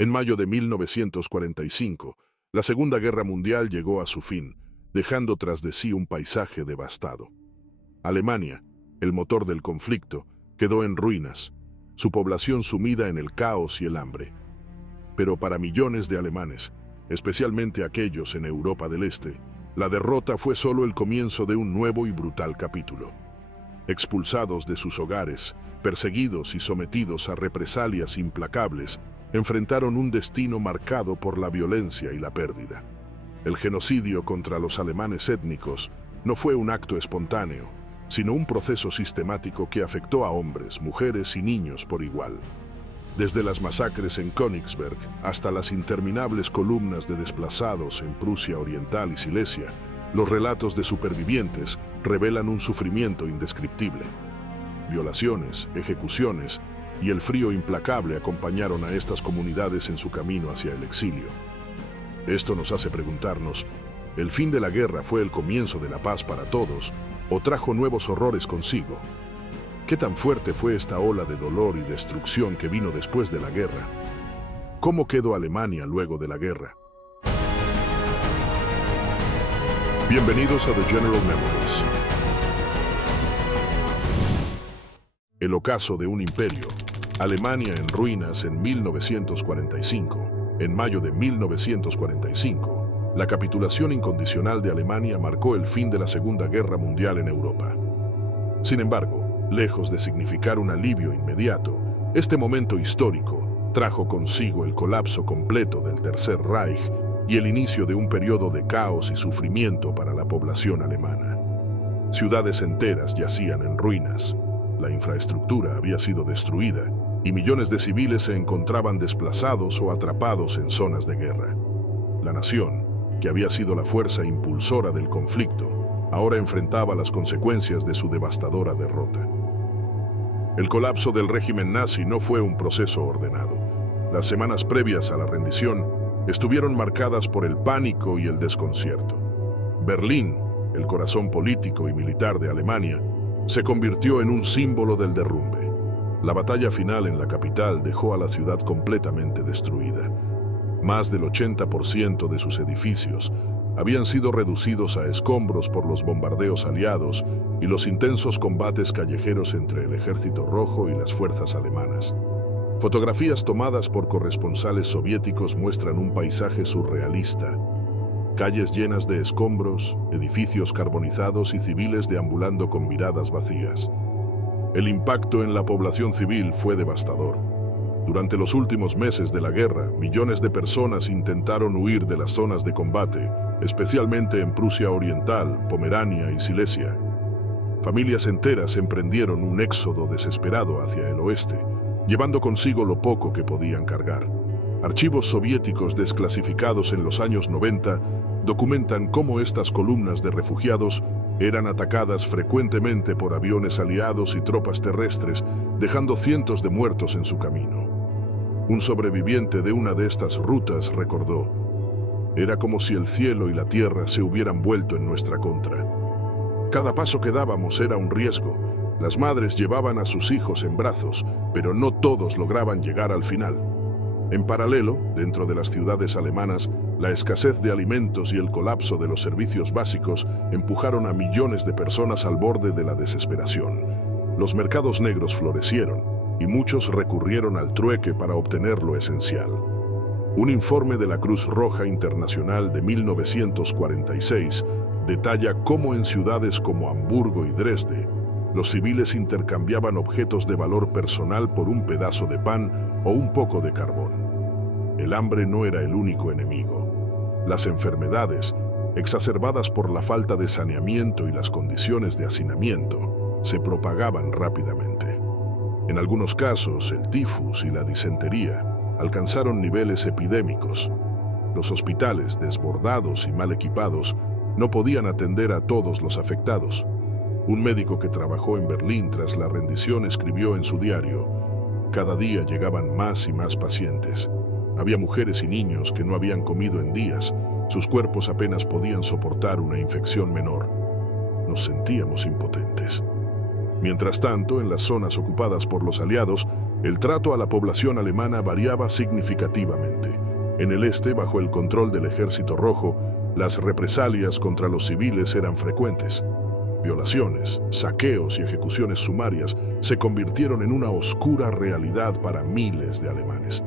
En mayo de 1945, la Segunda Guerra Mundial llegó a su fin, dejando tras de sí un paisaje devastado. Alemania, el motor del conflicto, quedó en ruinas, su población sumida en el caos y el hambre. Pero para millones de alemanes, especialmente aquellos en Europa del Este, la derrota fue solo el comienzo de un nuevo y brutal capítulo. Expulsados de sus hogares, perseguidos y sometidos a represalias implacables, enfrentaron un destino marcado por la violencia y la pérdida. El genocidio contra los alemanes étnicos no fue un acto espontáneo, sino un proceso sistemático que afectó a hombres, mujeres y niños por igual. Desde las masacres en Königsberg hasta las interminables columnas de desplazados en Prusia Oriental y Silesia, los relatos de supervivientes revelan un sufrimiento indescriptible. Violaciones, ejecuciones y el frío implacable acompañaron a estas comunidades en su camino hacia el exilio. Esto nos hace preguntarnos, ¿el fin de la guerra fue el comienzo de la paz para todos o trajo nuevos horrores consigo? ¿Qué tan fuerte fue esta ola de dolor y destrucción que vino después de la guerra? ¿Cómo quedó Alemania luego de la guerra? Bienvenidos a The General Memories. El ocaso de un imperio. Alemania en ruinas en 1945. En mayo de 1945, la capitulación incondicional de Alemania marcó el fin de la Segunda Guerra Mundial en Europa. Sin embargo, lejos de significar un alivio inmediato, este momento histórico trajo consigo el colapso completo del Tercer Reich y el inicio de un periodo de caos y sufrimiento para la población alemana. Ciudades enteras yacían en ruinas, la infraestructura había sido destruida y millones de civiles se encontraban desplazados o atrapados en zonas de guerra. La nación, que había sido la fuerza impulsora del conflicto, ahora enfrentaba las consecuencias de su devastadora derrota. El colapso del régimen nazi no fue un proceso ordenado. Las semanas previas a la rendición estuvieron marcadas por el pánico y el desconcierto. Berlín, el corazón político y militar de Alemania, se convirtió en un símbolo del derrumbe. La batalla final en la capital dejó a la ciudad completamente destruida. Más del 80% de sus edificios habían sido reducidos a escombros por los bombardeos aliados y los intensos combates callejeros entre el Ejército Rojo y las fuerzas alemanas. Fotografías tomadas por corresponsales soviéticos muestran un paisaje surrealista. Calles llenas de escombros, edificios carbonizados y civiles deambulando con miradas vacías. El impacto en la población civil fue devastador. Durante los últimos meses de la guerra, millones de personas intentaron huir de las zonas de combate, especialmente en Prusia Oriental, Pomerania y Silesia. Familias enteras emprendieron un éxodo desesperado hacia el oeste, llevando consigo lo poco que podían cargar. Archivos soviéticos desclasificados en los años 90 documentan cómo estas columnas de refugiados eran atacadas frecuentemente por aviones aliados y tropas terrestres, dejando cientos de muertos en su camino. Un sobreviviente de una de estas rutas recordó: era como si el cielo y la tierra se hubieran vuelto en nuestra contra. Cada paso que dábamos era un riesgo. Las madres llevaban a sus hijos en brazos, pero no todos lograban llegar al final. En paralelo, dentro de las ciudades alemanas, la escasez de alimentos y el colapso de los servicios básicos empujaron a millones de personas al borde de la desesperación. Los mercados negros florecieron y muchos recurrieron al trueque para obtener lo esencial. Un informe de la Cruz Roja Internacional de 1946 detalla cómo en ciudades como Hamburgo y Dresde, los civiles intercambiaban objetos de valor personal por un pedazo de pan o un poco de carbón. El hambre no era el único enemigo. Las enfermedades, exacerbadas por la falta de saneamiento y las condiciones de hacinamiento, se propagaban rápidamente. En algunos casos, el tifus y la disentería alcanzaron niveles epidémicos. Los hospitales, desbordados y mal equipados, no podían atender a todos los afectados. Un médico que trabajó en Berlín tras la rendición escribió en su diario: cada día llegaban más y más pacientes. Había mujeres y niños que no habían comido en días. Sus cuerpos apenas podían soportar una infección menor. Nos sentíamos impotentes. Mientras tanto, en las zonas ocupadas por los aliados, El trato a la población alemana variaba significativamente. En el este, bajo el control del Ejército Rojo, las represalias contra los civiles eran frecuentes. Violaciones, saqueos y ejecuciones sumarias se convirtieron en una oscura realidad para miles de alemanes.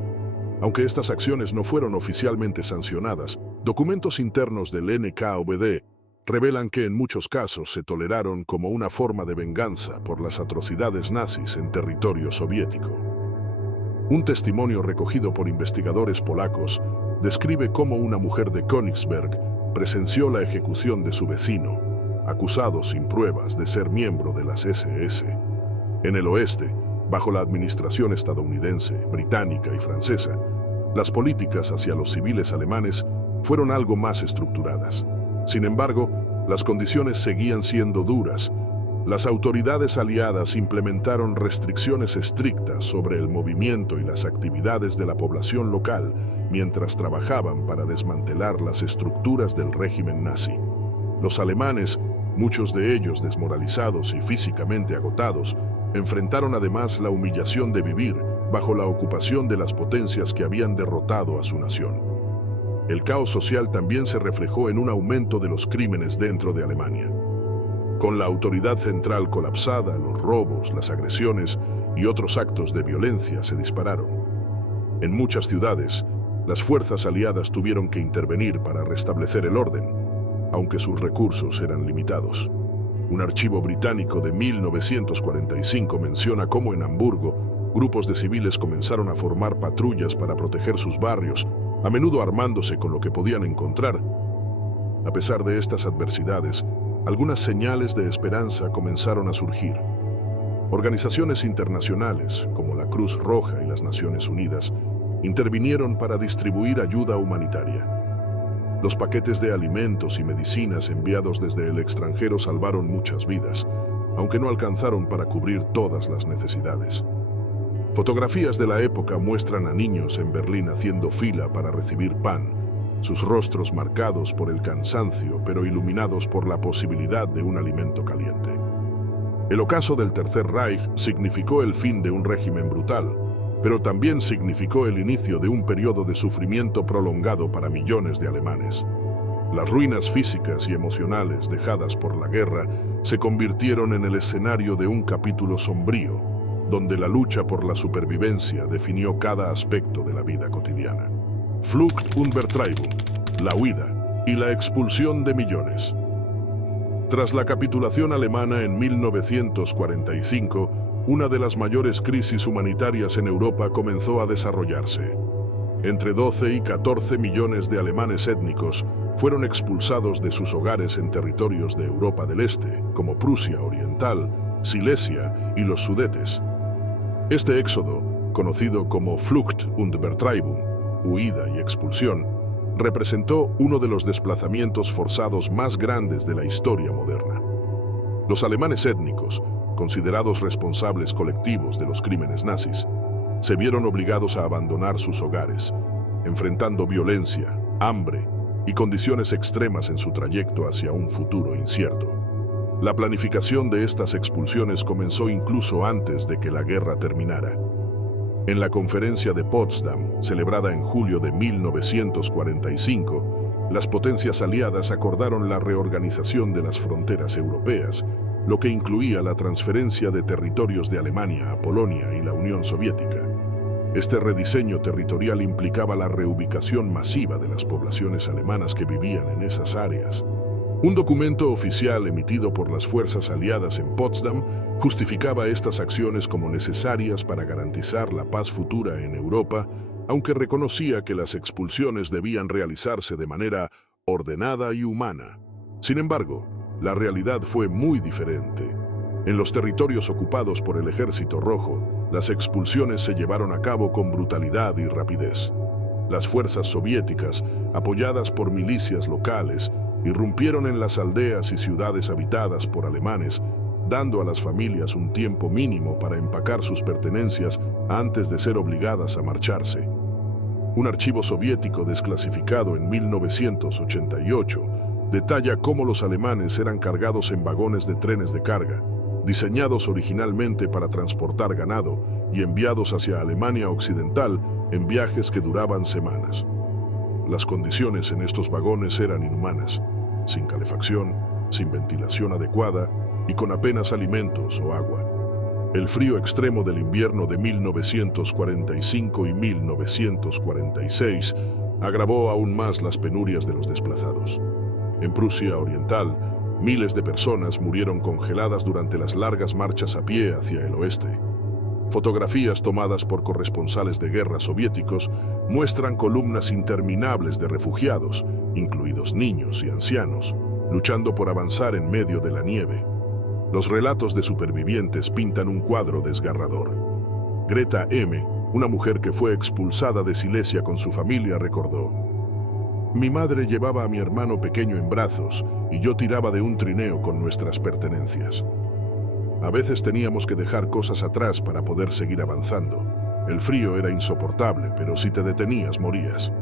Aunque estas acciones no fueron oficialmente sancionadas, documentos internos del NKVD revelan que en muchos casos se toleraron como una forma de venganza por las atrocidades nazis en territorio soviético. Un testimonio recogido por investigadores polacos describe cómo una mujer de Königsberg presenció la ejecución de su vecino, acusado sin pruebas de ser miembro de las SS. En el oeste, bajo la administración estadounidense, británica y francesa, las políticas hacia los civiles alemanes fueron algo más estructuradas. Sin embargo, las condiciones seguían siendo duras. Las autoridades aliadas implementaron restricciones estrictas sobre el movimiento y las actividades de la población local mientras trabajaban para desmantelar las estructuras del régimen nazi. Los alemanes, muchos de ellos desmoralizados y físicamente agotados, enfrentaron además la humillación de vivir bajo la ocupación de las potencias que habían derrotado a su nación. El caos social también se reflejó en un aumento de los crímenes dentro de Alemania. Con la autoridad central colapsada, los robos, las agresiones y otros actos de violencia se dispararon. En muchas ciudades, las fuerzas aliadas tuvieron que intervenir para restablecer el orden, aunque sus recursos eran limitados. Un archivo británico de 1945 menciona cómo en Hamburgo, grupos de civiles comenzaron a formar patrullas para proteger sus barrios, a menudo armándose con lo que podían encontrar. A pesar de estas adversidades, algunas señales de esperanza comenzaron a surgir. Organizaciones internacionales, como la Cruz Roja y las Naciones Unidas, intervinieron para distribuir ayuda humanitaria. Los paquetes de alimentos y medicinas enviados desde el extranjero salvaron muchas vidas, aunque no alcanzaron para cubrir todas las necesidades. Fotografías de la época muestran a niños en Berlín haciendo fila para recibir pan, sus rostros marcados por el cansancio, pero iluminados por la posibilidad de un alimento caliente. El ocaso del Tercer Reich significó el fin de un régimen brutal, pero también significó el inicio de un periodo de sufrimiento prolongado para millones de alemanes. Las ruinas físicas y emocionales dejadas por la guerra se convirtieron en el escenario de un capítulo sombrío, donde la lucha por la supervivencia definió cada aspecto de la vida cotidiana. Flucht und Vertreibung, la huida y la expulsión de millones. Tras la capitulación alemana en 1945, una de las mayores crisis humanitarias en Europa comenzó a desarrollarse. Entre 12 y 14 millones de alemanes étnicos fueron expulsados de sus hogares en territorios de Europa del Este, como Prusia Oriental, Silesia y los Sudetes. Este éxodo, conocido como Flucht und Vertreibung, huida y expulsión, representó uno de los desplazamientos forzados más grandes de la historia moderna. Los alemanes étnicos, considerados responsables colectivos de los crímenes nazis, se vieron obligados a abandonar sus hogares, enfrentando violencia, hambre y condiciones extremas en su trayecto hacia un futuro incierto. La planificación de estas expulsiones comenzó incluso antes de que la guerra terminara. En la Conferencia de Potsdam, celebrada en julio de 1945, las potencias aliadas acordaron la reorganización de las fronteras europeas, lo que incluía la transferencia de territorios de Alemania a Polonia y la Unión Soviética. Este rediseño territorial implicaba la reubicación masiva de las poblaciones alemanas que vivían en esas áreas. Un documento oficial emitido por las fuerzas aliadas en Potsdam justificaba estas acciones como necesarias para garantizar la paz futura en Europa, aunque reconocía que las expulsiones debían realizarse de manera ordenada y humana. Sin embargo, la realidad fue muy diferente. En los territorios ocupados por el Ejército Rojo, las expulsiones se llevaron a cabo con brutalidad y rapidez. Las fuerzas soviéticas, apoyadas por milicias locales, irrumpieron en las aldeas y ciudades habitadas por alemanes, dando a las familias un tiempo mínimo para empacar sus pertenencias antes de ser obligadas a marcharse. Un archivo soviético desclasificado en 1988 detalla cómo los alemanes eran cargados en vagones de trenes de carga, diseñados originalmente para transportar ganado y enviados hacia Alemania Occidental en viajes que duraban semanas. Las condiciones en estos vagones eran inhumanas, sin calefacción, sin ventilación adecuada y con apenas alimentos o agua. El frío extremo del invierno de 1945 y 1946 agravó aún más las penurias de los desplazados. En Prusia Oriental, miles de personas murieron congeladas durante las largas marchas a pie hacia el oeste. Fotografías tomadas por corresponsales de guerra soviéticos muestran columnas interminables de refugiados, incluidos niños y ancianos, luchando por avanzar en medio de la nieve. Los relatos de supervivientes pintan un cuadro desgarrador. Greta M., una mujer que fue expulsada de Silesia con su familia, recordó: "Mi madre llevaba a mi hermano pequeño en brazos y yo tiraba de un trineo con nuestras pertenencias. A veces teníamos que dejar cosas atrás para poder seguir avanzando. El frío era insoportable, pero si te detenías, morías".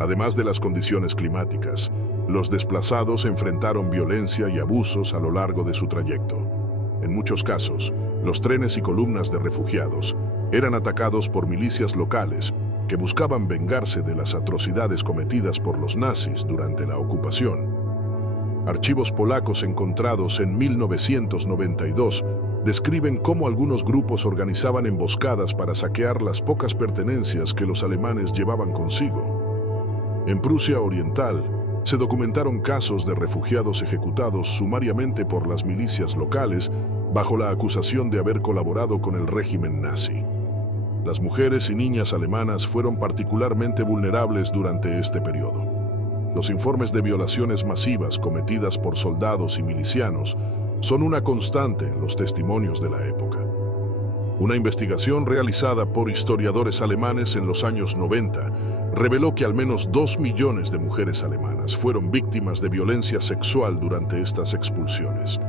Además de las condiciones climáticas, los desplazados enfrentaron violencia y abusos a lo largo de su trayecto. En muchos casos, los trenes y columnas de refugiados eran atacados por milicias locales que buscaban vengarse de las atrocidades cometidas por los nazis durante la ocupación. Archivos polacos encontrados en 1992 describen cómo algunos grupos organizaban emboscadas para saquear las pocas pertenencias que los alemanes llevaban consigo. En Prusia Oriental, se documentaron casos de refugiados ejecutados sumariamente por las milicias locales bajo la acusación de haber colaborado con el régimen nazi. Las mujeres y niñas alemanas fueron particularmente vulnerables durante este periodo. Los informes de violaciones masivas cometidas por soldados y milicianos son una constante en los testimonios de la época. Una investigación realizada por historiadores alemanes en los años 90 reveló que al menos 2 millones de mujeres alemanas fueron víctimas de violencia sexual durante estas expulsiones.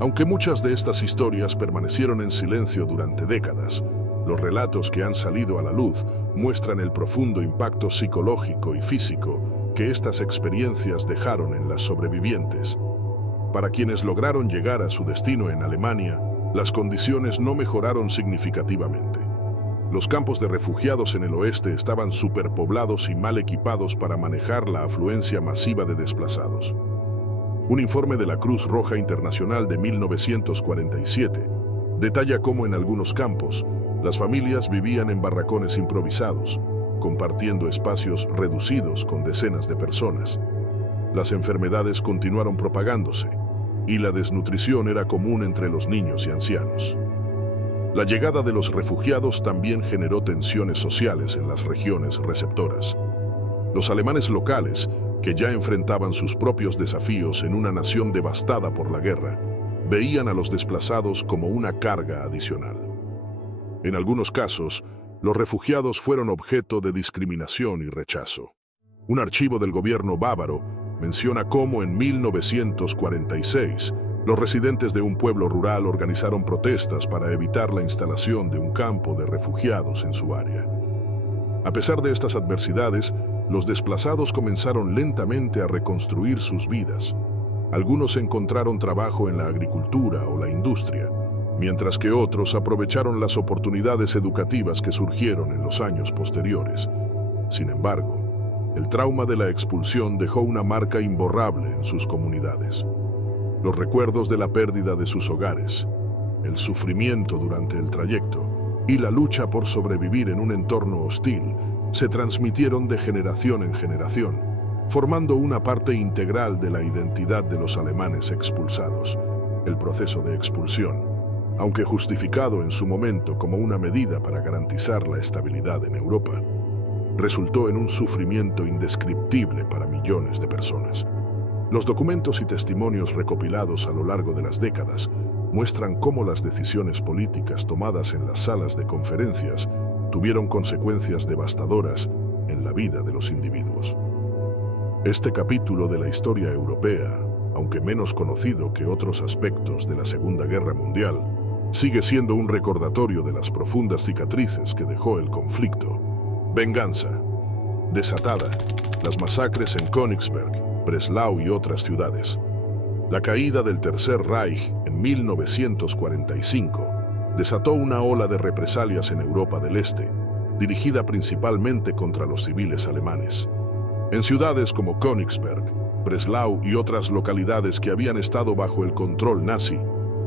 Aunque muchas de estas historias permanecieron en silencio durante décadas, los relatos que han salido a la luz muestran el profundo impacto psicológico y físico que estas experiencias dejaron en las sobrevivientes. Para quienes lograron llegar a su destino en Alemania, las condiciones no mejoraron significativamente. Los campos de refugiados en el oeste estaban superpoblados y mal equipados para manejar la afluencia masiva de desplazados. Un informe de la Cruz Roja Internacional de 1947 detalla cómo en algunos campos las familias vivían en barracones improvisados, compartiendo espacios reducidos con decenas de personas. Las enfermedades continuaron propagándose y la desnutrición era común entre los niños y ancianos. La llegada de los refugiados también generó tensiones sociales en las regiones receptoras. Los alemanes locales, que ya enfrentaban sus propios desafíos en una nación devastada por la guerra, veían a los desplazados como una carga adicional. En algunos casos, los refugiados fueron objeto de discriminación y rechazo. Un archivo del gobierno bávaro menciona cómo en 1946 los residentes de un pueblo rural organizaron protestas para evitar la instalación de un campo de refugiados en su área. A pesar de estas adversidades, los desplazados comenzaron lentamente a reconstruir sus vidas. Algunos encontraron trabajo en la agricultura o la industria, mientras que otros aprovecharon las oportunidades educativas que surgieron en los años posteriores. Sin embargo, el trauma de la expulsión dejó una marca imborrable en sus comunidades. Los recuerdos de la pérdida de sus hogares, el sufrimiento durante el trayecto y la lucha por sobrevivir en un entorno hostil se transmitieron de generación en generación, formando una parte integral de la identidad de los alemanes expulsados. El proceso de expulsión, aunque justificado en su momento como una medida para garantizar la estabilidad en Europa, resultó en un sufrimiento indescriptible para millones de personas. Los documentos y testimonios recopilados a lo largo de las décadas muestran cómo las decisiones políticas tomadas en las salas de conferencias tuvieron consecuencias devastadoras en la vida de los individuos. Este capítulo de la historia europea, aunque menos conocido que otros aspectos de la Segunda Guerra Mundial, sigue siendo un recordatorio de las profundas cicatrices que dejó el conflicto. Venganza desatada, las masacres en Königsberg, Breslau y otras ciudades. La caída del Tercer Reich en en 1945 desató una ola de represalias en Europa del Este, dirigida principalmente contra los civiles alemanes. En ciudades como Königsberg, Breslau y otras localidades que habían estado bajo el control nazi,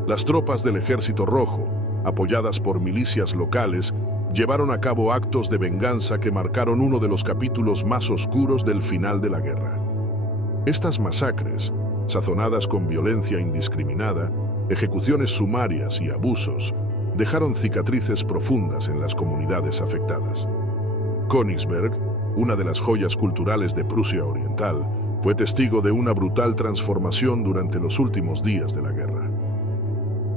las tropas del Ejército Rojo, apoyadas por milicias locales, llevaron a cabo actos de venganza que marcaron uno de los capítulos más oscuros del final de la guerra. Estas masacres, sazonadas con violencia indiscriminada, ejecuciones sumarias y abusos, dejaron cicatrices profundas en las comunidades afectadas. Königsberg, una de las joyas culturales de Prusia Oriental, fue testigo de una brutal transformación durante los últimos días de la guerra.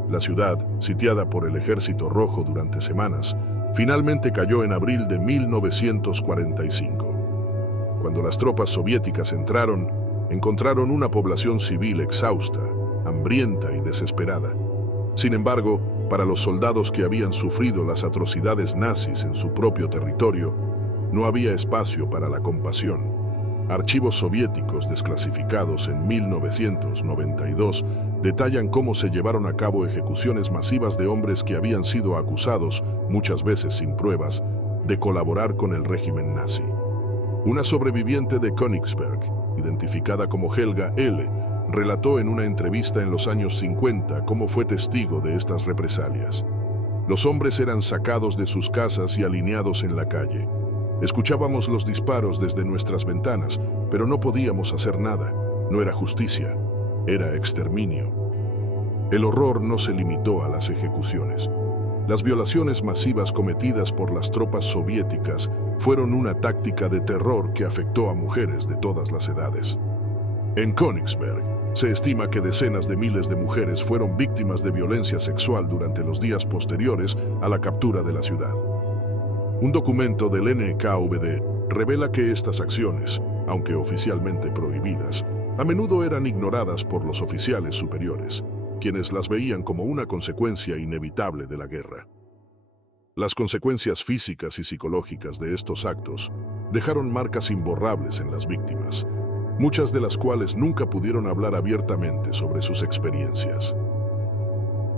La ciudad, sitiada por el Ejército Rojo durante semanas, finalmente cayó en abril de 1945. Cuando las tropas soviéticas encontraron una población civil exhausta, hambrienta y desesperada. Sin embargo, para los soldados que habían sufrido las atrocidades nazis en su propio territorio, no había espacio para la compasión. Archivos soviéticos desclasificados en 1992 detallan cómo se llevaron a cabo ejecuciones masivas de hombres que habían sido acusados, muchas veces sin pruebas, de colaborar con el régimen nazi. Una sobreviviente de Königsberg, identificada como Helga L., relató en una entrevista en los años 50 cómo fue testigo de estas represalias. Los hombres eran sacados de sus casas y alineados en la calle. Escuchábamos los disparos desde nuestras ventanas, pero no podíamos hacer nada. No era justicia, era exterminio. El horror no se limitó a las ejecuciones. Las violaciones masivas cometidas por las tropas soviéticas fueron una táctica de terror que afectó a mujeres de todas las edades. En Königsberg, se estima que decenas de miles de mujeres fueron víctimas de violencia sexual durante los días posteriores a la captura de la ciudad. Un documento del NKVD revela que estas acciones, aunque oficialmente prohibidas, a menudo eran ignoradas por los oficiales superiores, quienes las veían como una consecuencia inevitable de la guerra. Las consecuencias físicas y psicológicas de estos actos dejaron marcas imborrables en las víctimas, muchas de las cuales nunca pudieron hablar abiertamente sobre sus experiencias.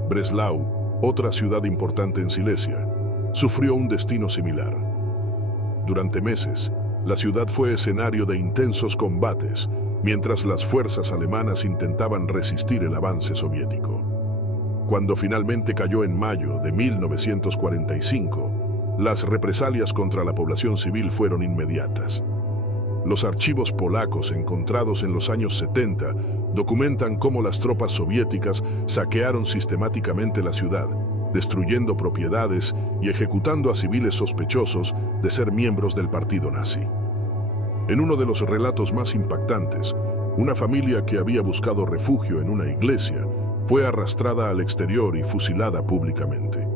Breslau, otra ciudad importante en Silesia, sufrió un destino similar. Durante meses, la ciudad fue escenario de intensos combates, mientras las fuerzas alemanas intentaban resistir el avance soviético. Cuando finalmente cayó en mayo de 1945, las represalias contra la población civil fueron inmediatas. Los archivos polacos encontrados en los años 70 documentan cómo las tropas soviéticas saquearon sistemáticamente la ciudad, destruyendo propiedades y ejecutando a civiles sospechosos de ser miembros del partido nazi. En uno de los relatos más impactantes, una familia que había buscado refugio en una iglesia fue arrastrada al exterior y fusilada públicamente.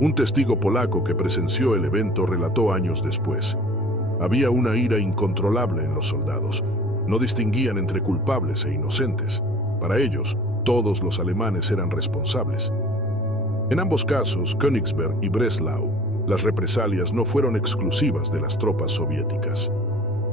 Un testigo polaco que presenció el evento relató años después: había una ira incontrolable en los soldados. No distinguían entre culpables e inocentes. Para ellos, todos los alemanes eran responsables. En ambos casos, Königsberg y Breslau, las represalias no fueron exclusivas de las tropas soviéticas.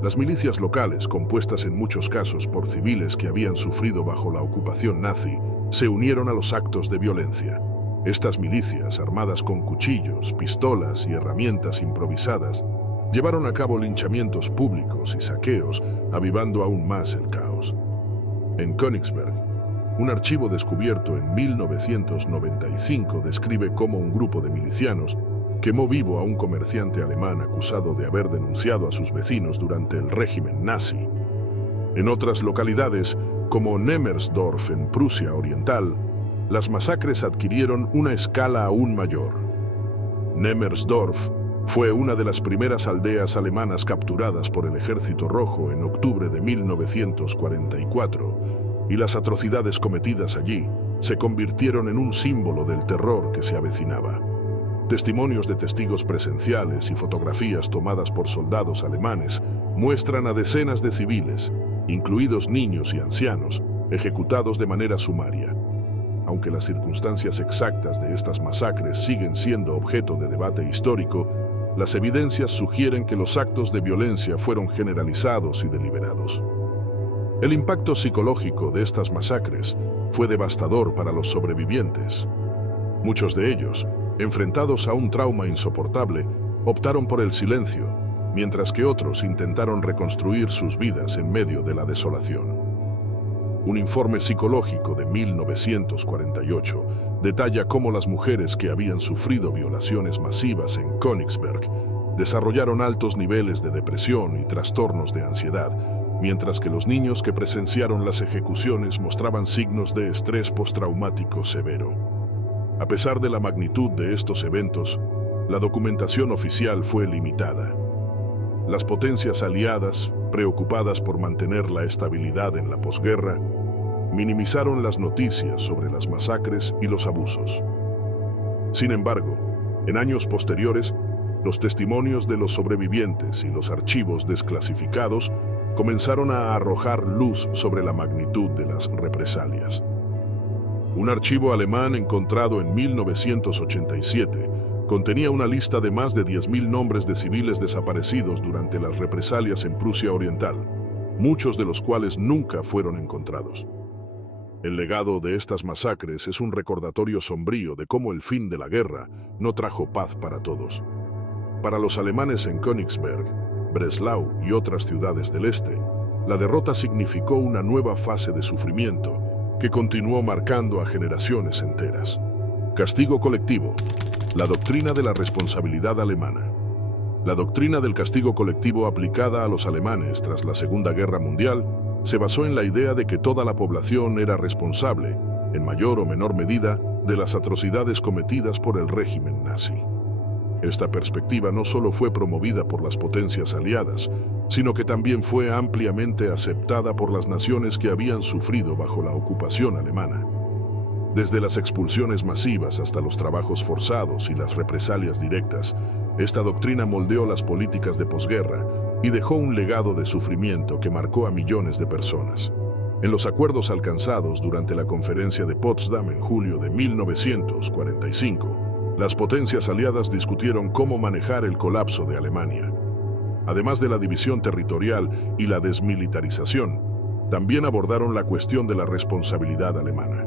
Las milicias locales, compuestas en muchos casos por civiles que habían sufrido bajo la ocupación nazi, se unieron a los actos de violencia. Estas milicias, armadas con cuchillos, pistolas y herramientas improvisadas, llevaron a cabo linchamientos públicos y saqueos, avivando aún más el caos. En Königsberg, un archivo descubierto en 1995 describe cómo un grupo de milicianos quemó vivo a un comerciante alemán acusado de haber denunciado a sus vecinos durante el régimen nazi. En otras localidades, como Nemmersdorf en Prusia Oriental, las masacres adquirieron una escala aún mayor. Nemmersdorf fue una de las primeras aldeas alemanas capturadas por el Ejército Rojo en octubre de 1944, y las atrocidades cometidas allí se convirtieron en un símbolo del terror que se avecinaba. Testimonios de testigos presenciales y fotografías tomadas por soldados alemanes muestran a decenas de civiles, incluidos niños y ancianos, ejecutados de manera sumaria. Aunque las circunstancias exactas de estas masacres siguen siendo objeto de debate histórico, las evidencias sugieren que los actos de violencia fueron generalizados y deliberados. El impacto psicológico de estas masacres fue devastador para los sobrevivientes. Muchos de ellos, enfrentados a un trauma insoportable, optaron por el silencio, mientras que otros intentaron reconstruir sus vidas en medio de la desolación. Un informe psicológico de 1948 detalla cómo las mujeres que habían sufrido violaciones masivas en Königsberg desarrollaron altos niveles de depresión y trastornos de ansiedad, mientras que los niños que presenciaron las ejecuciones mostraban signos de estrés postraumático severo. A pesar de la magnitud de estos eventos, la documentación oficial fue limitada. Las potencias aliadas, preocupadas por mantener la estabilidad en la posguerra, minimizaron las noticias sobre las masacres y los abusos. Sin embargo, en años posteriores, los testimonios de los sobrevivientes y los archivos desclasificados comenzaron a arrojar luz sobre la magnitud de las represalias. Un archivo alemán encontrado en 1987 contenía una lista de más de 10.000 nombres de civiles desaparecidos durante las represalias en Prusia Oriental, muchos de los cuales nunca fueron encontrados. El legado de estas masacres es un recordatorio sombrío de cómo el fin de la guerra no trajo paz para todos. Para los alemanes en Königsberg, Breslau y otras ciudades del este, la derrota significó una nueva fase de sufrimiento que continuó marcando a generaciones enteras. Castigo colectivo. La doctrina de la responsabilidad alemana. La doctrina del castigo colectivo aplicada a los alemanes tras la Segunda Guerra Mundial se basó en la idea de que toda la población era responsable, en mayor o menor medida, de las atrocidades cometidas por el régimen nazi. Esta perspectiva no solo fue promovida por las potencias aliadas, sino que también fue ampliamente aceptada por las naciones que habían sufrido bajo la ocupación alemana. Desde las expulsiones masivas hasta los trabajos forzados y las represalias directas, esta doctrina moldeó las políticas de posguerra y dejó un legado de sufrimiento que marcó a millones de personas. En los acuerdos alcanzados durante la Conferencia de Potsdam en julio de 1945, las potencias aliadas discutieron cómo manejar el colapso de Alemania. Además de la división territorial y la desmilitarización, también abordaron la cuestión de la responsabilidad alemana.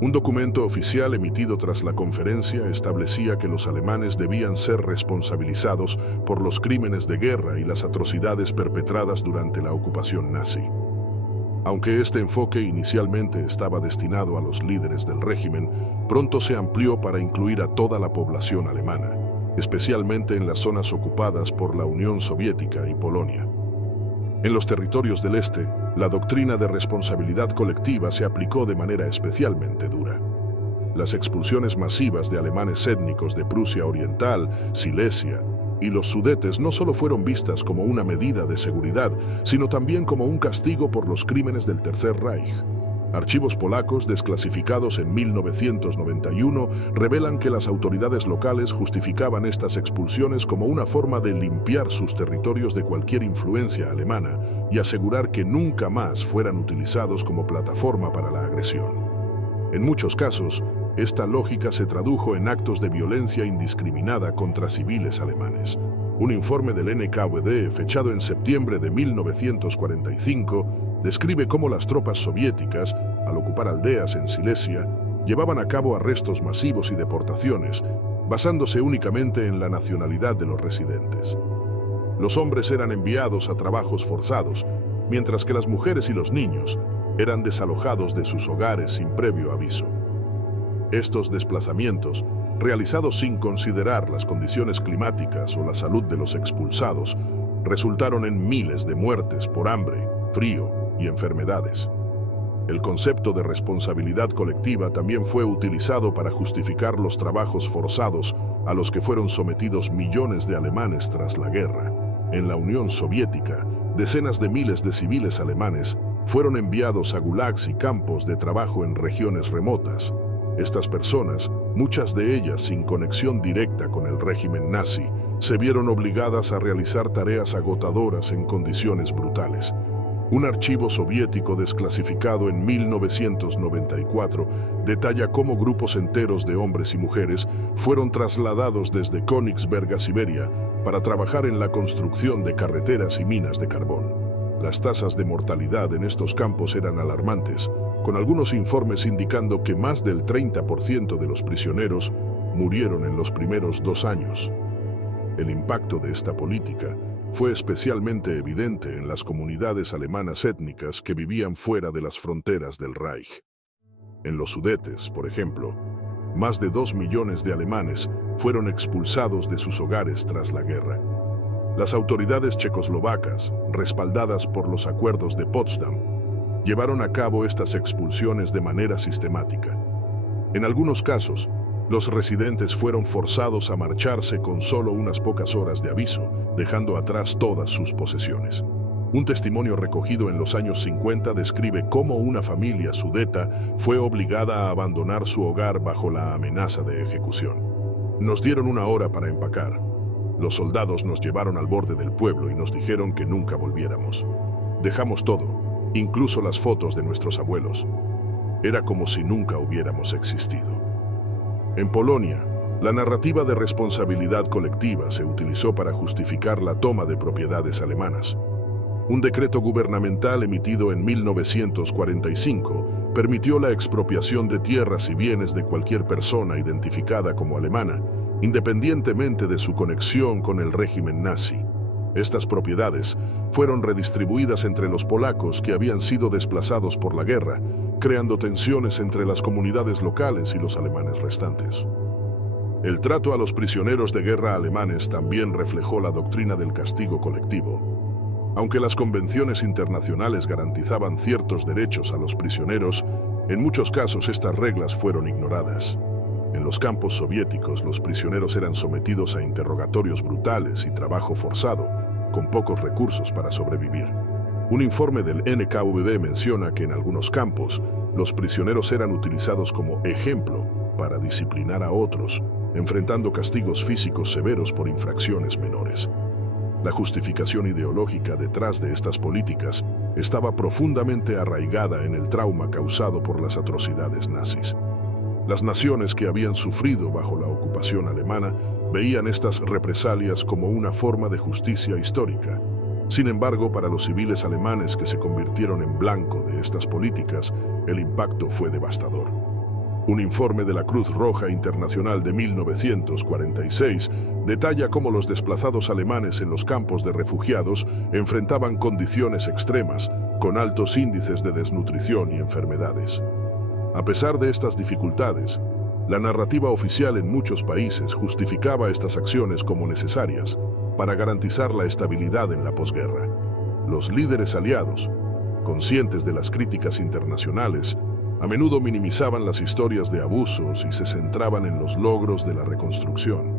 Un documento oficial emitido tras la conferencia establecía que los alemanes debían ser responsabilizados por los crímenes de guerra y las atrocidades perpetradas durante la ocupación nazi. Aunque este enfoque inicialmente estaba destinado a los líderes del régimen, pronto se amplió para incluir a toda la población alemana, especialmente en las zonas ocupadas por la Unión Soviética y Polonia. En los territorios del este, la doctrina de responsabilidad colectiva se aplicó de manera especialmente dura. Las expulsiones masivas de alemanes étnicos de Prusia Oriental, Silesia y los Sudetes no solo fueron vistas como una medida de seguridad, sino también como un castigo por los crímenes del Tercer Reich. Archivos polacos desclasificados en 1991 revelan que las autoridades locales justificaban estas expulsiones como una forma de limpiar sus territorios de cualquier influencia alemana y asegurar que nunca más fueran utilizados como plataforma para la agresión. En muchos casos, esta lógica se tradujo en actos de violencia indiscriminada contra civiles alemanes. Un informe del NKVD, fechado en septiembre de 1945, describe cómo las tropas soviéticas, al ocupar aldeas en Silesia, llevaban a cabo arrestos masivos y deportaciones, basándose únicamente en la nacionalidad de los residentes. Los hombres eran enviados a trabajos forzados, mientras que las mujeres y los niños eran desalojados de sus hogares sin previo aviso. Estos desplazamientos, realizados sin considerar las condiciones climáticas o la salud de los expulsados, resultaron en miles de muertes por hambre, frío y enfermedades. El concepto de responsabilidad colectiva también fue utilizado para justificar los trabajos forzados a los que fueron sometidos millones de alemanes tras la guerra. En la Unión Soviética, decenas de miles de civiles alemanes fueron enviados a gulags y campos de trabajo en regiones remotas. Estas personas, muchas de ellas sin conexión directa con el régimen nazi, se vieron obligadas a realizar tareas agotadoras en condiciones brutales. Un archivo soviético desclasificado en 1994 detalla cómo grupos enteros de hombres y mujeres fueron trasladados desde Königsberg a Siberia para trabajar en la construcción de carreteras y minas de carbón. Las tasas de mortalidad en estos campos eran alarmantes, con algunos informes indicando que más del 30% de los prisioneros murieron en los primeros 2 años. El impacto de esta política fue especialmente evidente en las comunidades alemanas étnicas que vivían fuera de las fronteras del Reich. En los Sudetes, por ejemplo, más de 2 millones de alemanes fueron expulsados de sus hogares tras la guerra. Las autoridades checoslovacas, respaldadas por los acuerdos de Potsdam, llevaron a cabo estas expulsiones de manera sistemática. En algunos casos, los residentes fueron forzados a marcharse con solo unas pocas horas de aviso, dejando atrás todas sus posesiones. Un testimonio recogido en los años 50 describe cómo una familia sudeta fue obligada a abandonar su hogar bajo la amenaza de ejecución. Nos dieron 1 hora para empacar. Los soldados nos llevaron al borde del pueblo y nos dijeron que nunca volviéramos. Dejamos todo, incluso las fotos de nuestros abuelos. Era como si nunca hubiéramos existido. En Polonia, la narrativa de responsabilidad colectiva se utilizó para justificar la toma de propiedades alemanas. Un decreto gubernamental emitido en 1945 permitió la expropiación de tierras y bienes de cualquier persona identificada como alemana, independientemente de su conexión con el régimen nazi. Estas propiedades fueron redistribuidas entre los polacos que habían sido desplazados por la guerra, creando tensiones entre las comunidades locales y los alemanes restantes. El trato a los prisioneros de guerra alemanes también reflejó la doctrina del castigo colectivo. Aunque las convenciones internacionales garantizaban ciertos derechos a los prisioneros, en muchos casos estas reglas fueron ignoradas. En los campos soviéticos, los prisioneros eran sometidos a interrogatorios brutales y trabajo forzado, con pocos recursos para sobrevivir. Un informe del NKVD menciona que en algunos campos, los prisioneros eran utilizados como ejemplo para disciplinar a otros, enfrentando castigos físicos severos por infracciones menores. La justificación ideológica detrás de estas políticas estaba profundamente arraigada en el trauma causado por las atrocidades nazis. Las naciones que habían sufrido bajo la ocupación alemana veían estas represalias como una forma de justicia histórica. Sin embargo, para los civiles alemanes que se convirtieron en blanco de estas políticas, el impacto fue devastador. Un informe de la Cruz Roja Internacional de 1946 detalla cómo los desplazados alemanes en los campos de refugiados enfrentaban condiciones extremas, con altos índices de desnutrición y enfermedades. A pesar de estas dificultades, la narrativa oficial en muchos países justificaba estas acciones como necesarias para garantizar la estabilidad en la posguerra. Los líderes aliados, conscientes de las críticas internacionales, a menudo minimizaban las historias de abusos y se centraban en los logros de la reconstrucción.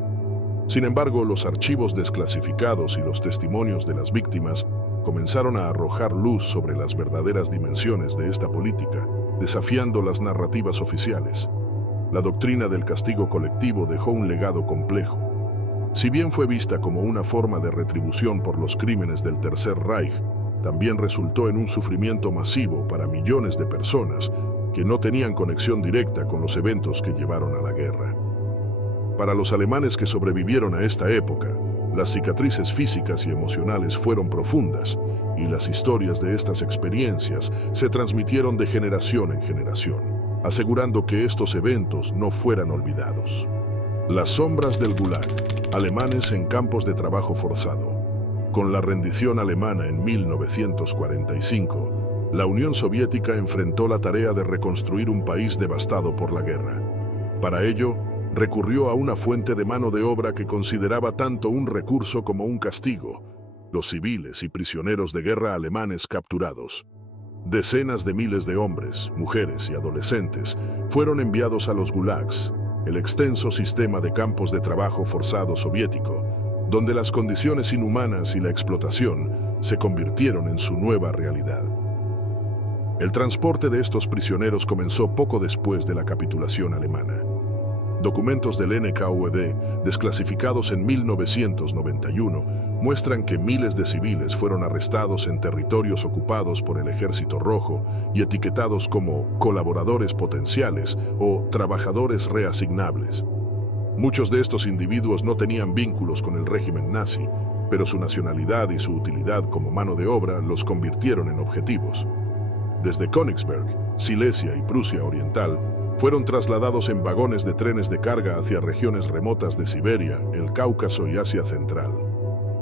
Sin embargo, los archivos desclasificados y los testimonios de las víctimas comenzaron a arrojar luz sobre las verdaderas dimensiones de esta política, desafiando las narrativas oficiales. La doctrina del castigo colectivo dejó un legado complejo. Si bien fue vista como una forma de retribución por los crímenes del Tercer Reich, también resultó en un sufrimiento masivo para millones de personas que no tenían conexión directa con los eventos que llevaron a la guerra. Para los alemanes que sobrevivieron a esta época, las cicatrices físicas y emocionales fueron profundas, y las historias de estas experiencias se transmitieron de generación en generación, asegurando que estos eventos no fueran olvidados. Las sombras del Gulag, alemanes en campos de trabajo forzado. Con la rendición alemana en 1945, la Unión Soviética enfrentó la tarea de reconstruir un país devastado por la guerra. Para ello, recurrió a una fuente de mano de obra que consideraba tanto un recurso como un castigo: los civiles y prisioneros de guerra alemanes capturados. Decenas de miles de hombres, mujeres y adolescentes fueron enviados a los gulags, el extenso sistema de campos de trabajo forzado soviético, donde las condiciones inhumanas y la explotación se convirtieron en su nueva realidad. El transporte de estos prisioneros comenzó poco después de la capitulación alemana. Documentos del NKVD, desclasificados en 1991, muestran que miles de civiles fueron arrestados en territorios ocupados por el Ejército Rojo y etiquetados como colaboradores potenciales o trabajadores reasignables. Muchos de estos individuos no tenían vínculos con el régimen nazi, pero su nacionalidad y su utilidad como mano de obra los convirtieron en objetivos. Desde Königsberg, Silesia y Prusia Oriental, fueron trasladados en vagones de trenes de carga hacia regiones remotas de Siberia, el Cáucaso y Asia Central.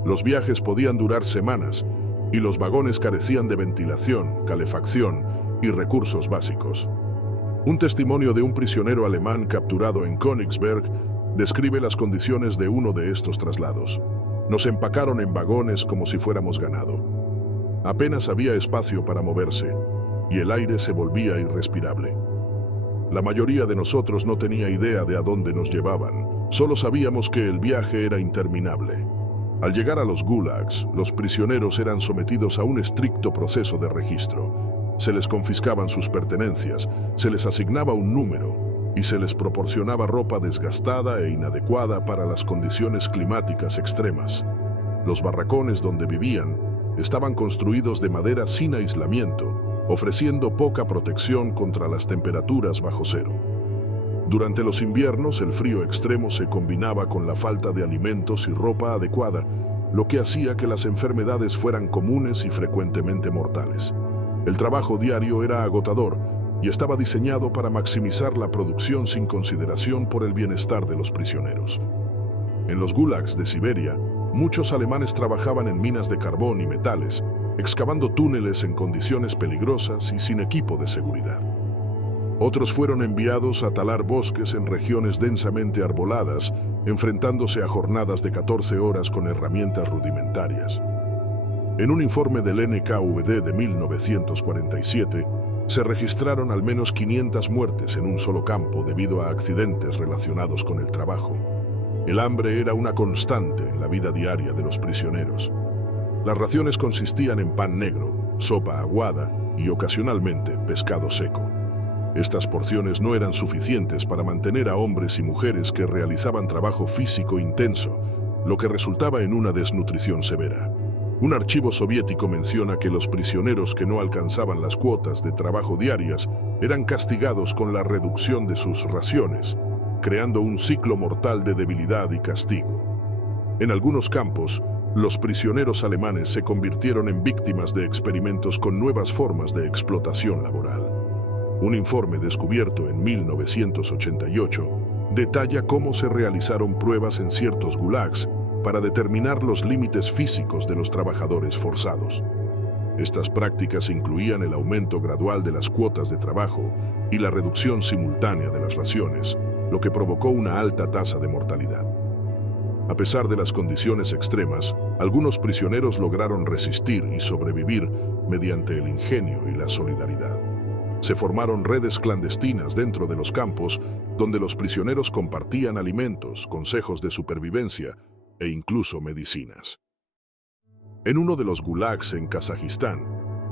Los viajes podían durar semanas y los vagones carecían de ventilación, calefacción y recursos básicos. Un testimonio de un prisionero alemán capturado en Königsberg describe las condiciones de uno de estos traslados. Nos empacaron en vagones como si fuéramos ganado. Apenas había espacio para moverse y el aire se volvía irrespirable. La mayoría de nosotros no tenía idea de a dónde nos llevaban, solo sabíamos que el viaje era interminable. Al llegar a los gulags, los prisioneros eran sometidos a un estricto proceso de registro. Se les confiscaban sus pertenencias, se les asignaba un número y se les proporcionaba ropa desgastada e inadecuada para las condiciones climáticas extremas. Los barracones donde vivían estaban construidos de madera sin aislamiento, ofreciendo poca protección contra las temperaturas bajo cero. Durante los inviernos, el frío extremo se combinaba con la falta de alimentos y ropa adecuada, lo que hacía que las enfermedades fueran comunes y frecuentemente mortales. El trabajo diario era agotador y estaba diseñado para maximizar la producción sin consideración por el bienestar de los prisioneros. En los gulags de Siberia, muchos alemanes trabajaban en minas de carbón y metales, excavando túneles en condiciones peligrosas y sin equipo de seguridad. Otros fueron enviados a talar bosques en regiones densamente arboladas, enfrentándose a jornadas de 14 horas con herramientas rudimentarias. En un informe del NKVD de 1947, se registraron al menos 500 muertes en un solo campo debido a accidentes relacionados con el trabajo. El hambre era una constante en la vida diaria de los prisioneros. Las raciones consistían en pan negro, sopa aguada y ocasionalmente pescado seco. Estas porciones no eran suficientes para mantener a hombres y mujeres que realizaban trabajo físico intenso, lo que resultaba en una desnutrición severa. Un archivo soviético menciona que los prisioneros que no alcanzaban las cuotas de trabajo diarias eran castigados con la reducción de sus raciones, creando un ciclo mortal de debilidad y castigo. En algunos campos, los prisioneros alemanes se convirtieron en víctimas de experimentos con nuevas formas de explotación laboral. Un informe descubierto en 1988 detalla cómo se realizaron pruebas en ciertos gulags para determinar los límites físicos de los trabajadores forzados. Estas prácticas incluían el aumento gradual de las cuotas de trabajo y la reducción simultánea de las raciones, lo que provocó una alta tasa de mortalidad. A pesar de las condiciones extremas, algunos prisioneros lograron resistir y sobrevivir mediante el ingenio y la solidaridad. Se formaron redes clandestinas dentro de los campos donde los prisioneros compartían alimentos, consejos de supervivencia e incluso medicinas. En uno de los gulags en Kazajistán,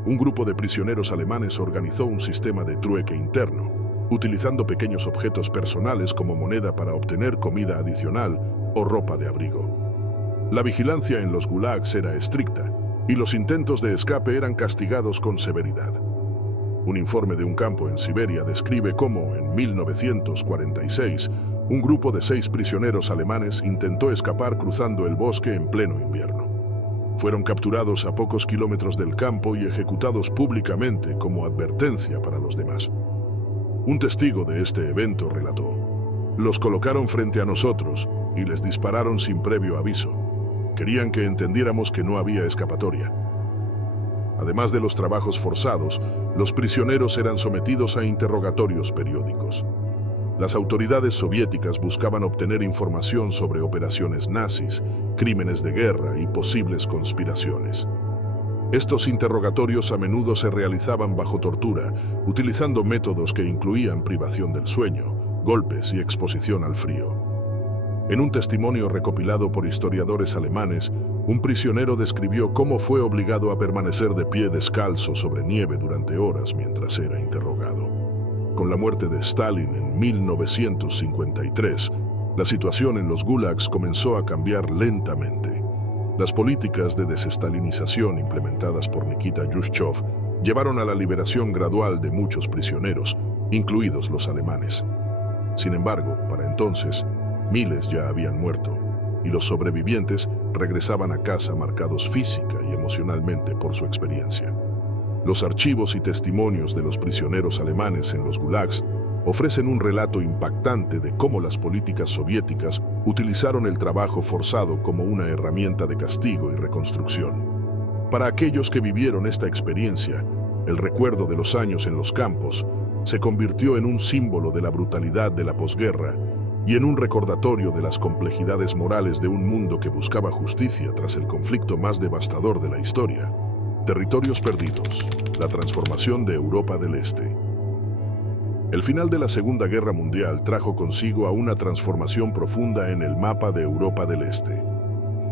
un grupo de prisioneros alemanes organizó un sistema de trueque interno, utilizando pequeños objetos personales como moneda para obtener comida adicional o ropa de abrigo. La vigilancia en los gulags era estricta y los intentos de escape eran castigados con severidad. Un informe de un campo en Siberia describe cómo, en 1946, un grupo de 6 prisioneros alemanes intentó escapar cruzando el bosque en pleno invierno. Fueron capturados a pocos kilómetros del campo y ejecutados públicamente como advertencia para los demás. Un testigo de este evento relató: "Los colocaron frente a nosotros y les dispararon sin previo aviso. Querían que entendiéramos que no había escapatoria". Además de los trabajos forzados, los prisioneros eran sometidos a interrogatorios periódicos. Las autoridades soviéticas buscaban obtener información sobre operaciones nazis, crímenes de guerra y posibles conspiraciones. Estos interrogatorios a menudo se realizaban bajo tortura, utilizando métodos que incluían privación del sueño, golpes y exposición al frío. En un testimonio recopilado por historiadores alemanes, un prisionero describió cómo fue obligado a permanecer de pie descalzo sobre nieve durante horas mientras era interrogado. Con la muerte de Stalin en 1953, la situación en los gulags comenzó a cambiar lentamente. Las políticas de desestalinización implementadas por Nikita Khrushchev llevaron a la liberación gradual de muchos prisioneros, incluidos los alemanes. Sin embargo, para entonces, miles ya habían muerto, y los sobrevivientes regresaban a casa marcados física y emocionalmente por su experiencia. Los archivos y testimonios de los prisioneros alemanes en los gulags ofrecen un relato impactante de cómo las políticas soviéticas utilizaron el trabajo forzado como una herramienta de castigo y reconstrucción. Para aquellos que vivieron esta experiencia, el recuerdo de los años en los campos se convirtió en un símbolo de la brutalidad de la posguerra y en un recordatorio de las complejidades morales de un mundo que buscaba justicia tras el conflicto más devastador de la historia. Territorios perdidos, la transformación de Europa del Este. El final de la Segunda Guerra Mundial trajo consigo a una transformación profunda en el mapa de Europa del Este.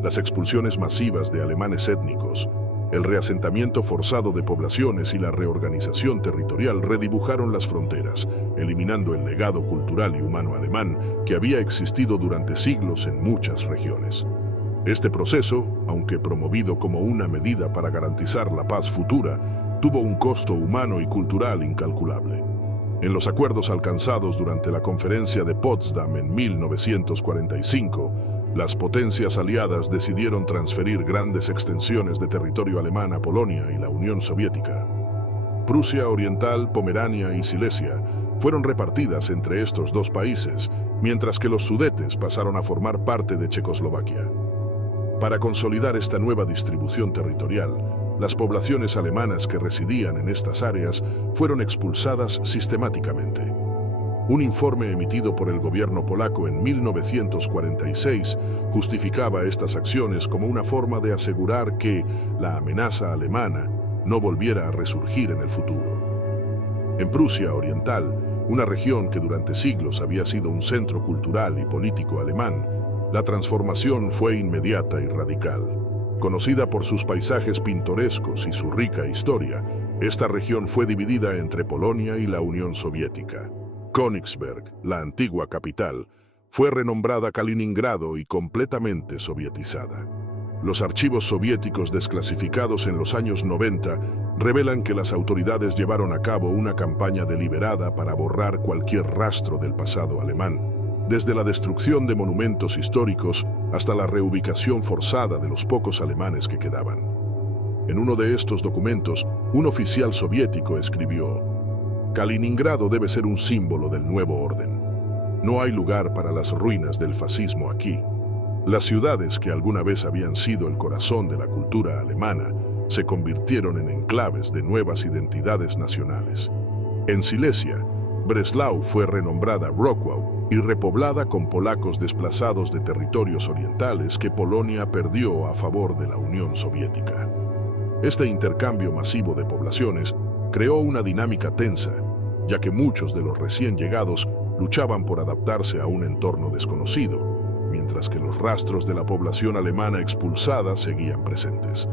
Las expulsiones masivas de alemanes étnicos, el reasentamiento forzado de poblaciones y la reorganización territorial redibujaron las fronteras, eliminando el legado cultural y humano alemán que había existido durante siglos en muchas regiones. Este proceso, aunque promovido como una medida para garantizar la paz futura, tuvo un costo humano y cultural incalculable. En los acuerdos alcanzados durante la Conferencia de Potsdam en 1945, las potencias aliadas decidieron transferir grandes extensiones de territorio alemán a Polonia y la Unión Soviética. Prusia Oriental, Pomerania y Silesia fueron repartidas entre estos dos países, mientras que los Sudetes pasaron a formar parte de Checoslovaquia. Para consolidar esta nueva distribución territorial, las poblaciones alemanas que residían en estas áreas fueron expulsadas sistemáticamente. Un informe emitido por el gobierno polaco en 1946 justificaba estas acciones como una forma de asegurar que la amenaza alemana no volviera a resurgir en el futuro. En Prusia Oriental, una región que durante siglos había sido un centro cultural y político alemán, la transformación fue inmediata y radical. Conocida por sus paisajes pintorescos y su rica historia, esta región fue dividida entre Polonia y la Unión Soviética. Königsberg, la antigua capital, fue renombrada Kaliningrado y completamente sovietizada. Los archivos soviéticos desclasificados en los años 90 revelan que las autoridades llevaron a cabo una campaña deliberada para borrar cualquier rastro del pasado alemán, desde la destrucción de monumentos históricos hasta la reubicación forzada de los pocos alemanes que quedaban. En uno de estos documentos, un oficial soviético escribió: Kaliningrado debe ser un símbolo del nuevo orden. No hay lugar para las ruinas del fascismo aquí. Las ciudades que alguna vez habían sido el corazón de la cultura alemana se convirtieron en enclaves de nuevas identidades nacionales. En Silesia, Breslau fue renombrada Wrocław y repoblada con polacos desplazados de territorios orientales que Polonia perdió a favor de la Unión Soviética. Este intercambio masivo de poblaciones creó una dinámica tensa, ya que muchos de los recién llegados luchaban por adaptarse a un entorno desconocido, mientras que los rastros de la población alemana expulsada seguían presentes.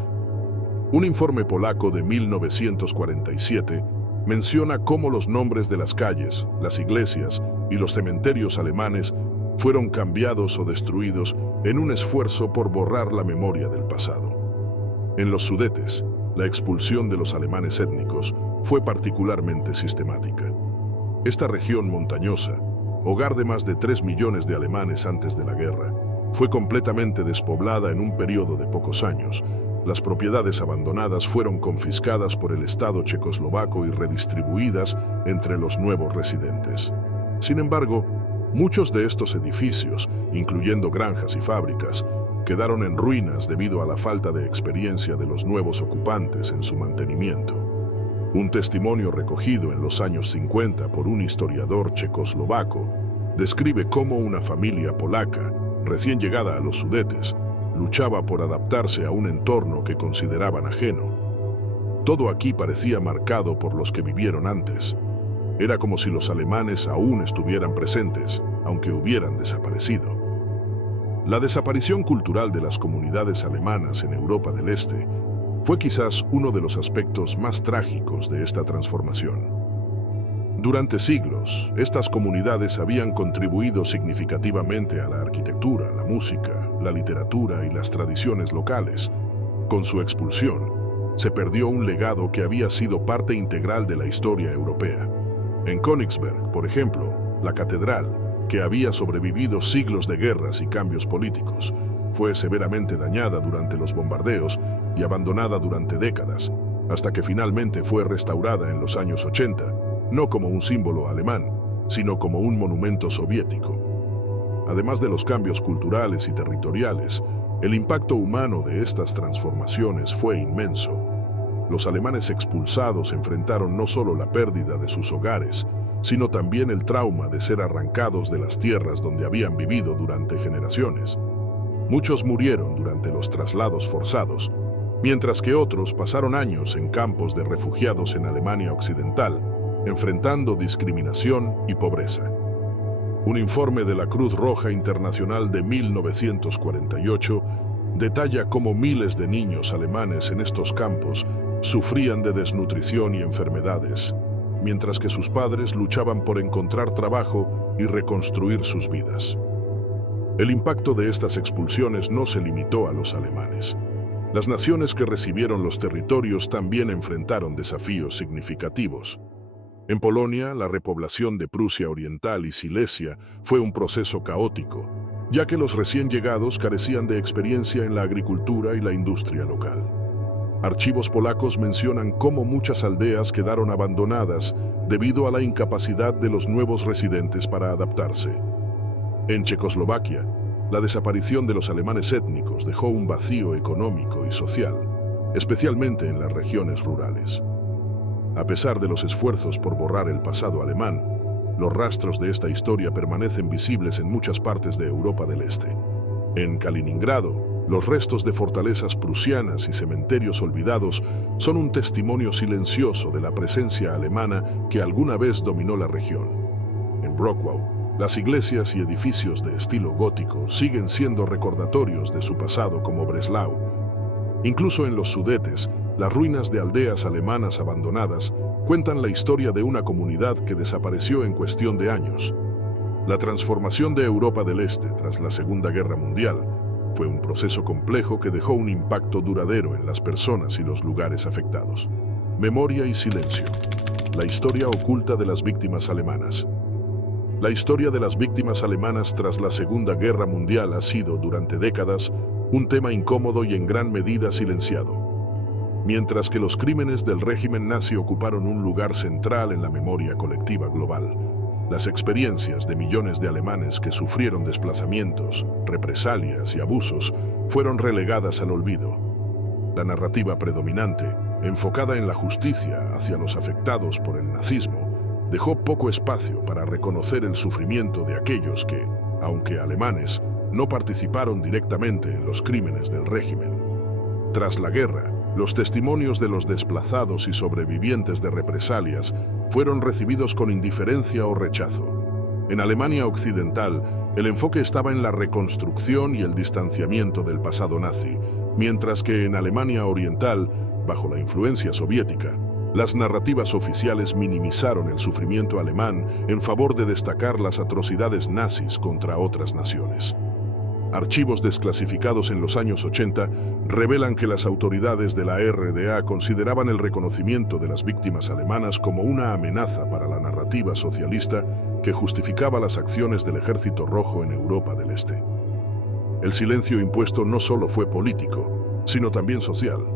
Un informe polaco de 1947 menciona cómo los nombres de las calles, las iglesias y los cementerios alemanes fueron cambiados o destruidos en un esfuerzo por borrar la memoria del pasado. En los Sudetes, la expulsión de los alemanes étnicos fue particularmente sistemática. Esta región montañosa, hogar de más de 3 millones de alemanes antes de la guerra, fue completamente despoblada en un periodo de pocos años. Las propiedades abandonadas fueron confiscadas por el Estado checoslovaco y redistribuidas entre los nuevos residentes. Sin embargo, muchos de estos edificios, incluyendo granjas y fábricas, quedaron en ruinas debido a la falta de experiencia de los nuevos ocupantes en su mantenimiento. Un testimonio recogido en los años 50 por un historiador checoslovaco describe cómo una familia polaca, recién llegada a los Sudetes, luchaba por adaptarse a un entorno que consideraban ajeno. Todo aquí parecía marcado por los que vivieron antes. Era como si los alemanes aún estuvieran presentes, aunque hubieran desaparecido. La desaparición cultural de las comunidades alemanas en Europa del Este fue quizás uno de los aspectos más trágicos de esta transformación. Durante siglos, estas comunidades habían contribuido significativamente a la arquitectura, la música, la literatura y las tradiciones locales. Con su expulsión, se perdió un legado que había sido parte integral de la historia europea. En Königsberg, por ejemplo, la catedral, que había sobrevivido siglos de guerras y cambios políticos, fue severamente dañada durante los bombardeos y abandonada durante décadas, hasta que finalmente fue restaurada en los años 80, no como un símbolo alemán, sino como un monumento soviético. Además de los cambios culturales y territoriales, el impacto humano de estas transformaciones fue inmenso. Los alemanes expulsados enfrentaron no solo la pérdida de sus hogares, sino también el trauma de ser arrancados de las tierras donde habían vivido durante generaciones. Muchos murieron durante los traslados forzados, mientras que otros pasaron años en campos de refugiados en Alemania Occidental, enfrentando discriminación y pobreza. Un informe de la Cruz Roja Internacional de 1948 detalla cómo miles de niños alemanes en estos campos sufrían de desnutrición y enfermedades, mientras que sus padres luchaban por encontrar trabajo y reconstruir sus vidas. El impacto de estas expulsiones no se limitó a los alemanes. Las naciones que recibieron los territorios también enfrentaron desafíos significativos. En Polonia, la repoblación de Prusia Oriental y Silesia fue un proceso caótico, ya que los recién llegados carecían de experiencia en la agricultura y la industria local. Archivos polacos mencionan cómo muchas aldeas quedaron abandonadas debido a la incapacidad de los nuevos residentes para adaptarse. En Checoslovaquia, la desaparición de los alemanes étnicos dejó un vacío económico y social, especialmente en las regiones rurales. A pesar de los esfuerzos por borrar el pasado alemán, los rastros de esta historia permanecen visibles en muchas partes de Europa del Este. En Kaliningrado, los restos de fortalezas prusianas y cementerios olvidados son un testimonio silencioso de la presencia alemana que alguna vez dominó la región. En Brockwow, las iglesias y edificios de estilo gótico siguen siendo recordatorios de su pasado como Breslau. Incluso en los Sudetes, las ruinas de aldeas alemanas abandonadas cuentan la historia de una comunidad que desapareció en cuestión de años. La transformación de Europa del Este tras la Segunda Guerra Mundial fue un proceso complejo que dejó un impacto duradero en las personas y los lugares afectados. Memoria y silencio. La historia oculta de las víctimas alemanas. La historia de las víctimas alemanas tras la Segunda Guerra Mundial ha sido, durante décadas, un tema incómodo y en gran medida silenciado. Mientras que los crímenes del régimen nazi ocuparon un lugar central en la memoria colectiva global, las experiencias de millones de alemanes que sufrieron desplazamientos, represalias y abusos fueron relegadas al olvido. La narrativa predominante, enfocada en la justicia hacia los afectados por el nazismo, dejó poco espacio para reconocer el sufrimiento de aquellos que, aunque alemanes, no participaron directamente en los crímenes del régimen. Tras la guerra, los testimonios de los desplazados y sobrevivientes de represalias fueron recibidos con indiferencia o rechazo. En Alemania Occidental, el enfoque estaba en la reconstrucción y el distanciamiento del pasado nazi, mientras que en Alemania Oriental, bajo la influencia soviética, las narrativas oficiales minimizaron el sufrimiento alemán en favor de destacar las atrocidades nazis contra otras naciones. Archivos desclasificados en los años 80 revelan que las autoridades de la RDA consideraban el reconocimiento de las víctimas alemanas como una amenaza para la narrativa socialista que justificaba las acciones del Ejército Rojo en Europa del Este. El silencio impuesto no solo fue político, sino también social.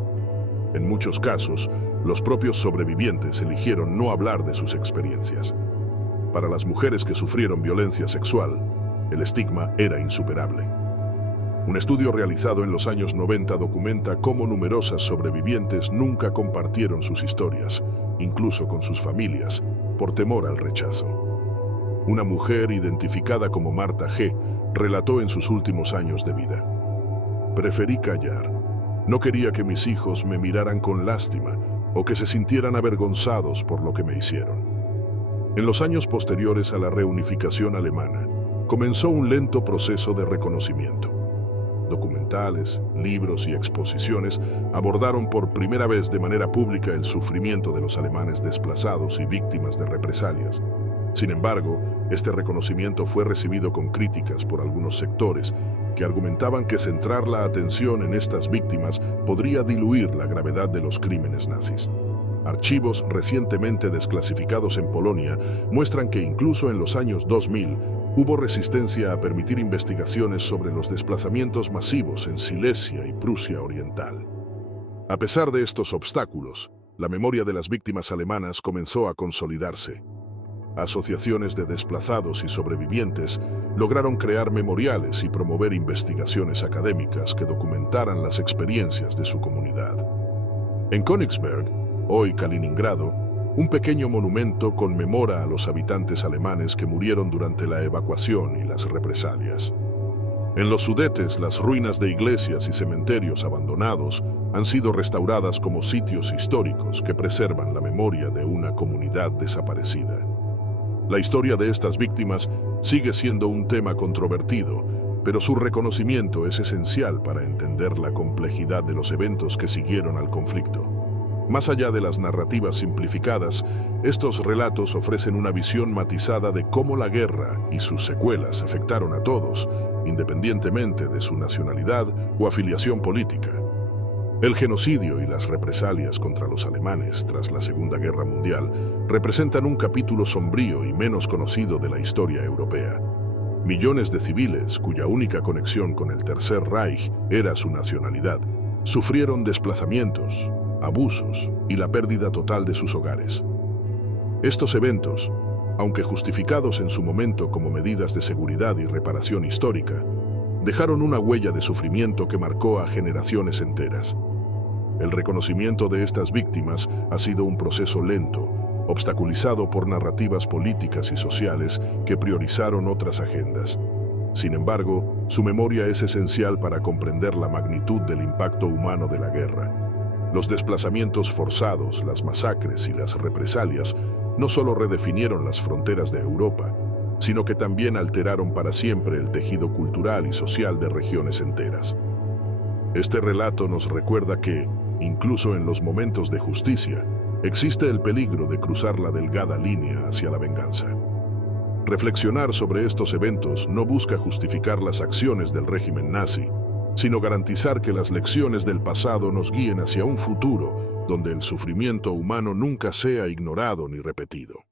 En muchos casos, los propios sobrevivientes eligieron no hablar de sus experiencias. Para las mujeres que sufrieron violencia sexual, el estigma era insuperable. Un estudio realizado en los años 90 documenta cómo numerosas sobrevivientes nunca compartieron sus historias, incluso con sus familias, por temor al rechazo. Una mujer identificada como Marta G. relató en sus últimos años de vida: "Preferí callar. No quería que mis hijos me miraran con lástima o que se sintieran avergonzados por lo que me hicieron". En los años posteriores a la reunificación alemana, comenzó un lento proceso de reconocimiento. Documentales, libros y exposiciones abordaron por primera vez de manera pública el sufrimiento de los alemanes desplazados y víctimas de represalias. Sin embargo, este reconocimiento fue recibido con críticas por algunos sectores que argumentaban que centrar la atención en estas víctimas podría diluir la gravedad de los crímenes nazis. Archivos recientemente desclasificados en Polonia muestran que incluso en los años 2000, Hubo resistencia a permitir investigaciones sobre los desplazamientos masivos en Silesia y Prusia Oriental. A pesar de estos obstáculos, la memoria de las víctimas alemanas comenzó a consolidarse. Asociaciones de desplazados y sobrevivientes lograron crear memoriales y promover investigaciones académicas que documentaran las experiencias de su comunidad. En Königsberg, hoy Kaliningrado, un pequeño monumento conmemora a los habitantes alemanes que murieron durante la evacuación y las represalias. En los Sudetes, las ruinas de iglesias y cementerios abandonados han sido restauradas como sitios históricos que preservan la memoria de una comunidad desaparecida. La historia de estas víctimas sigue siendo un tema controvertido, pero su reconocimiento es esencial para entender la complejidad de los eventos que siguieron al conflicto. Más allá de las narrativas simplificadas, estos relatos ofrecen una visión matizada de cómo la guerra y sus secuelas afectaron a todos, independientemente de su nacionalidad o afiliación política. El genocidio y las represalias contra los alemanes tras la Segunda Guerra Mundial representan un capítulo sombrío y menos conocido de la historia europea. Millones de civiles, cuya única conexión con el Tercer Reich era su nacionalidad, sufrieron desplazamientos, abusos y la pérdida total de sus hogares. Estos eventos, aunque justificados en su momento como medidas de seguridad y reparación histórica, dejaron una huella de sufrimiento que marcó a generaciones enteras. El reconocimiento de estas víctimas ha sido un proceso lento, obstaculizado por narrativas políticas y sociales que priorizaron otras agendas. Sin embargo, su memoria es esencial para comprender la magnitud del impacto humano de la guerra. Los desplazamientos forzados, las masacres y las represalias no solo redefinieron las fronteras de Europa, sino que también alteraron para siempre el tejido cultural y social de regiones enteras. Este relato nos recuerda que, incluso en los momentos de justicia, existe el peligro de cruzar la delgada línea hacia la venganza. Reflexionar sobre estos eventos no busca justificar las acciones del régimen nazi, sino garantizar que las lecciones del pasado nos guíen hacia un futuro donde el sufrimiento humano nunca sea ignorado ni repetido.